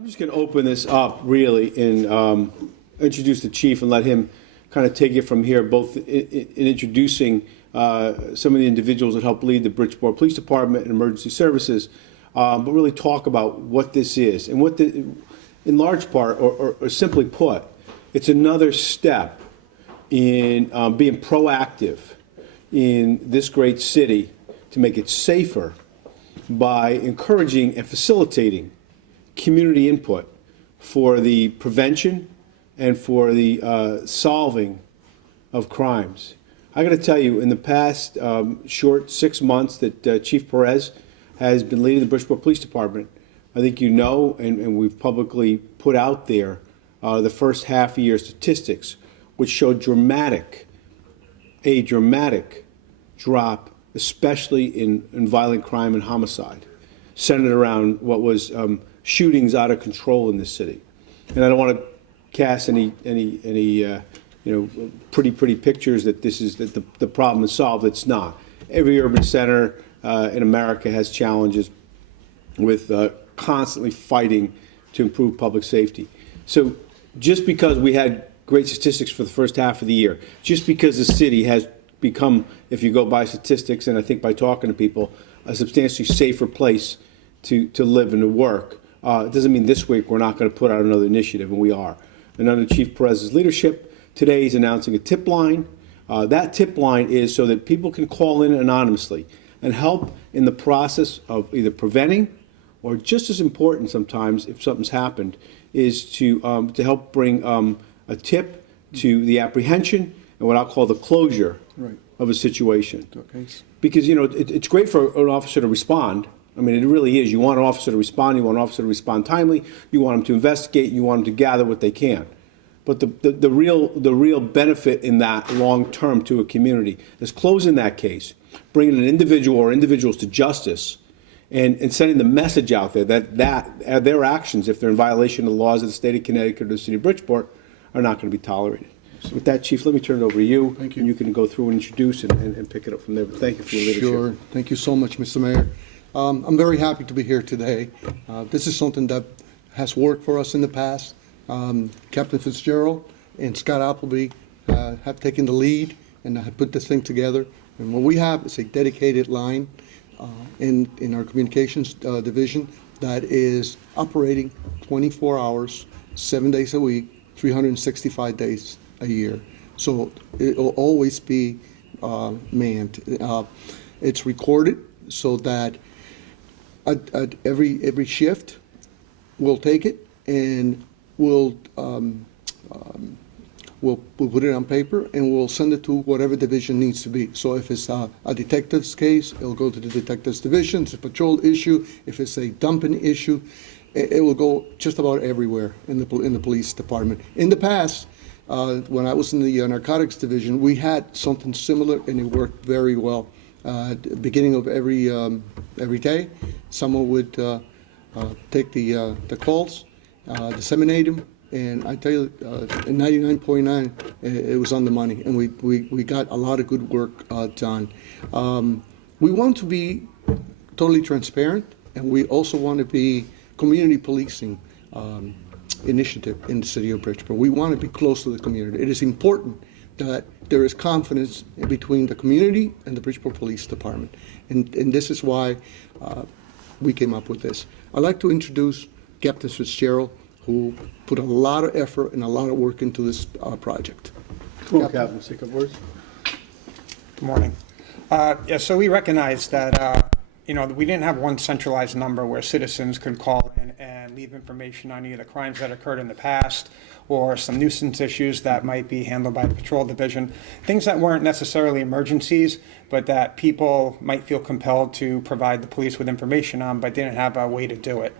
I'm just going to open this up really and introduce the chief and let him kind of take it from here, both in introducing some of the individuals that help lead the Bridgeport Police Department and emergency services, but really talk about what this is and what in large part, or simply put, it's another step in being proactive in this great city to make it safer by encouraging and facilitating community input for the prevention and for the solving of crimes. I got to tell you, in the past short 6 months that Chief Perez has been leading the Bridgeport Police Department, I think you know, and we've publicly put out there the first half year statistics, which show a dramatic drop, especially in violent crime and homicide, centered around what was shootings out of control in this city. And I don't want to cast any pretty pictures that this is that the problem is solved. It's not. Every urban center in America has challenges with constantly fighting to improve public safety. So just because we had great statistics for the first half of the year, just because the city has become, if you go by statistics and I think by talking to people, a substantially safer place to live and to work, it doesn't mean this week we're not going to put out another initiative, and we are. And under Chief Perez's leadership, today he's announcing a tip line. That tip line is so that people can call in anonymously and help in the process of either preventing or, just as important sometimes if something's happened, is to help bring a tip to the apprehension and what I'll call the closure of a situation. Okay. Because, you know, it's great for an officer to respond. I mean, it really is. You want an officer to respond. You want an officer to respond timely. You want them to investigate. You want them to gather what they can. But the real benefit in that long term to a community is closing that case, bringing an individual or individuals to justice, and sending the message out there that their actions, if they're in violation of the laws of the state of Connecticut or the city of Bridgeport, are not going to be tolerated. So with that, Chief, let me turn it over to you. Thank you. And you can go through and introduce and pick it up from there. But thank you for your leadership. Sure. Thank you so much, Mr. Mayor. I'm very happy to be here today. This is something that has worked for us in the past. Captain Fitzgerald and Scott Appleby have taken the lead and have put this thing together. And what we have is a dedicated line in our communications division that is operating 24 hours, 7 days a week, 365 days a year. So it will always be manned. It's recorded so that at every shift we'll take it and we'll put it on paper and we'll send it to whatever division needs to be. So if it's a detective's case, it'll go to the detective's division. It's a patrol issue. If it's a dumping issue, it will go just about everywhere in the police department. In the past, when I was in the narcotics division, we had something similar and it worked very well. At the beginning of every day, someone would take the calls, disseminate them, and I tell you, in 99.9, it was on the money, and we got a lot of good work done. We want to be totally transparent, and we also want to be community policing initiative in the city of Bridgeport. We want to be close to the community. It is important that there is confidence between the community and the Bridgeport Police Department, and this is why we came up with this. I'd like to introduce Captain Fitzgerald, who put a lot of effort and a lot of work into this project. Come on, Captain, say a couple words. Good morning. Yeah, so we recognize that we didn't have one centralized number where citizens could call in and leave information on either crimes that occurred in the past or some nuisance issues that might be handled by the patrol division, things that weren't necessarily emergencies, but that people might feel compelled to provide the police with information on, but didn't have a way to do it.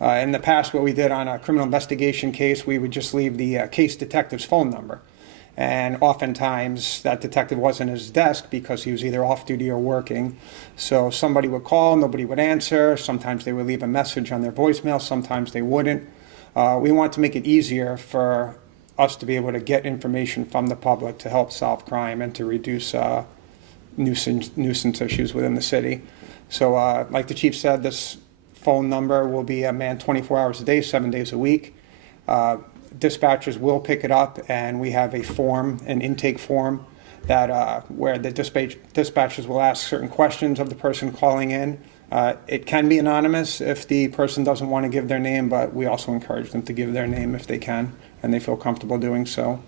In the past, what we did on a criminal investigation case, we would just leave the case detective's phone number. And oftentimes that detective wasn't at his desk because he was either off duty or working. So somebody would call, nobody would answer. Sometimes they would leave a message on their voicemail, sometimes they wouldn't. We want to make it easier for us to be able to get information from the public to help solve crime and to reduce nuisance issues within the city. So like the chief said, this phone number will be manned 24 hours a day, 7 days a week. Dispatchers will pick it up, and we have a form, an intake form, that where the dispatchers will ask certain questions of the person calling in. It can be anonymous if the person doesn't want to give their name, but we also encourage them to give their name if they can and they feel comfortable doing so.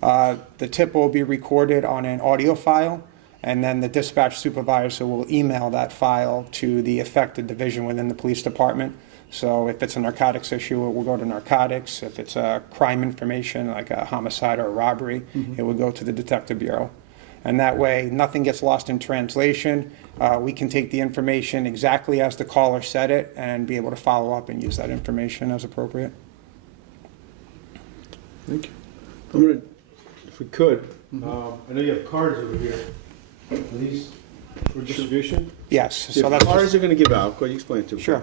The tip will be recorded on an audio file, and then the dispatch supervisor will email that file to the affected division within the police department. So if it's a narcotics issue, it will go to narcotics. If it's a crime information, like a homicide or a robbery, it will go to the detective bureau. And that way, nothing gets lost in translation. We can take the information exactly as the caller said it and be able to follow up and use that information as appropriate. Thank you. I'm gonna, if we could, I know you have cards over here. Are these for distribution? Yes. So the cards are going to give out. Go ahead, you explain it to me. Sure.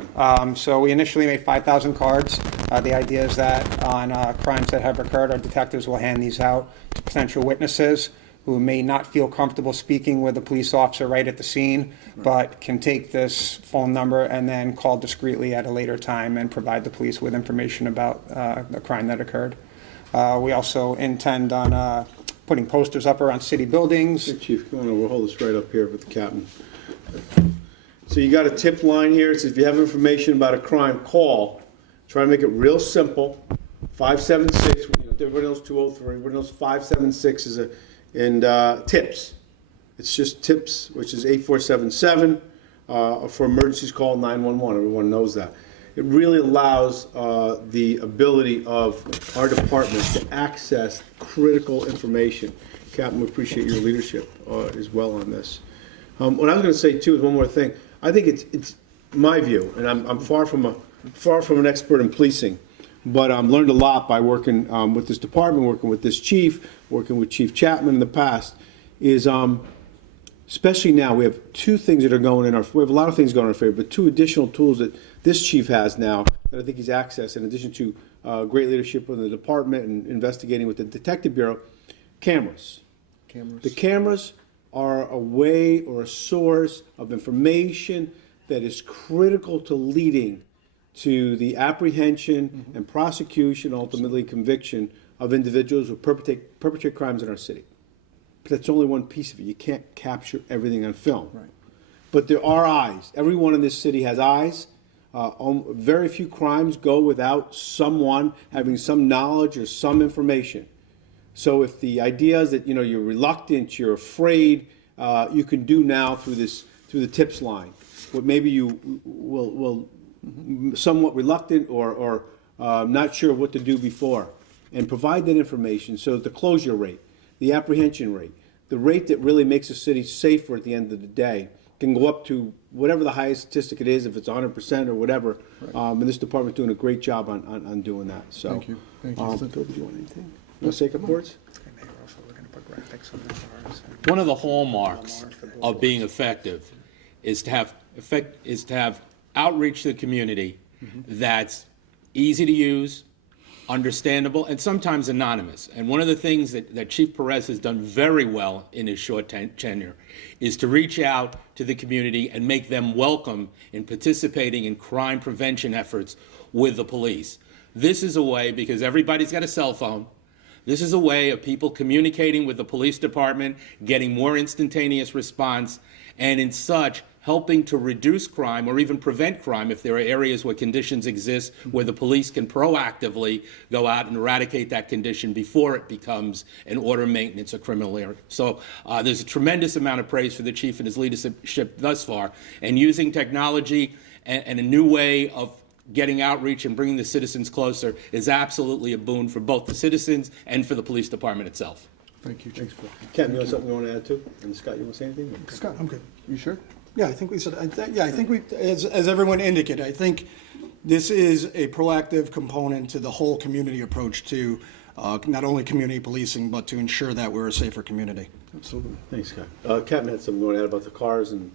So we initially made 5,000 cards. The idea is that on crimes that have occurred, our detectives will hand these out to potential witnesses who may not feel comfortable speaking with a police officer right at the scene, but can take this phone number and then call discreetly at a later time and provide the police with information about the crime that occurred. We also intend on putting posters up around city buildings. Hey, Chief, come on over. We'll hold this right up here with the captain. So you got a tip line here. It says if you have information about a crime, call. Try to make it real simple. 576. Everybody knows 203. Everybody knows 576 is tips. It's just tips, which is 8477. For emergencies, call 911. Everyone knows that. It really allows the ability of our department to access critical information. Captain, we appreciate your leadership as well on this. What I was going to say too is one more thing. I think it's my view, and I'm far from an expert in policing, but I've learned a lot by working with this department, working with this chief, working with Chief Chapman in the past. Is especially now we have two things that are going in our. We have a lot of things going in our favor, but two additional tools that this chief has now that I think he's accessed, in addition to great leadership within the department and investigating with the Detective Bureau. Cameras. The cameras are a way or a source of information that is critical to leading to the apprehension and prosecution, ultimately conviction of individuals who perpetrate crimes in our city. But that's only one piece of it. You can't capture everything on film. Right. But there are eyes. Everyone in this city has eyes. Very few crimes go without someone having some knowledge or some information. So if the idea is that you're reluctant, you're afraid, you can do now through the tips line. What maybe you will somewhat reluctant or not sure what to do before, and provide that information. So the closure rate, the apprehension rate, the rate that really makes a city safer at the end of the day can go up to whatever the highest statistic it is, if it's 100% or whatever. Right. And this department's doing a great job on doing that. So, Thank you. Do you want anything? No sake words? One of the hallmarks of being effective is to have outreach to the community that's easy to use, understandable, and sometimes anonymous. And one of the things that Chief Perez has done very well in his short tenure is to reach out to the community and make them welcome in participating in crime prevention efforts with the police. This is a way, because everybody's got a cell phone, this is a way of people communicating with the police department, getting more instantaneous response, and in such helping to reduce crime or even prevent crime if there are areas where conditions exist where the police can proactively go out and eradicate that condition before it becomes an order of maintenance or criminal area. So there's a tremendous amount of praise for the chief and his leadership thus far. And using technology and a new way of getting outreach and bringing the citizens closer is absolutely a boon for both the citizens and for the police department itself. Thank you, Chief. Captain, you have something you want to add too? And Scott, you want to say anything? Scott, I'm good. You sure? Yeah, I think we said, I think we, as everyone indicated, I think this is a proactive component to the whole community approach to not only community policing, but to ensure that we're a safer community. Absolutely. Thanks, Scott. Captain had something you want to add about the cars and.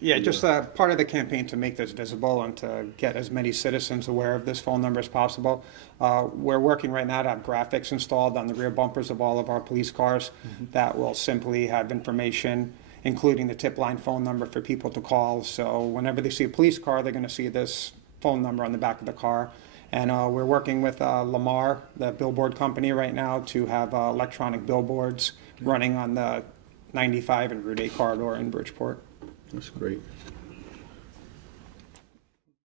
Yeah, just part of the campaign to make this visible and to get as many citizens aware of this phone number as possible. We're working right now to have graphics installed on the rear bumpers of all of our police cars that will simply have information including the tip line phone number for people to call. So whenever they see a police car, they're going to see this phone number on the back of the car. And we're working with Lamar, the billboard company right now, to have electronic billboards running on the 95 and Route 8 corridor in Bridgeport. That's great.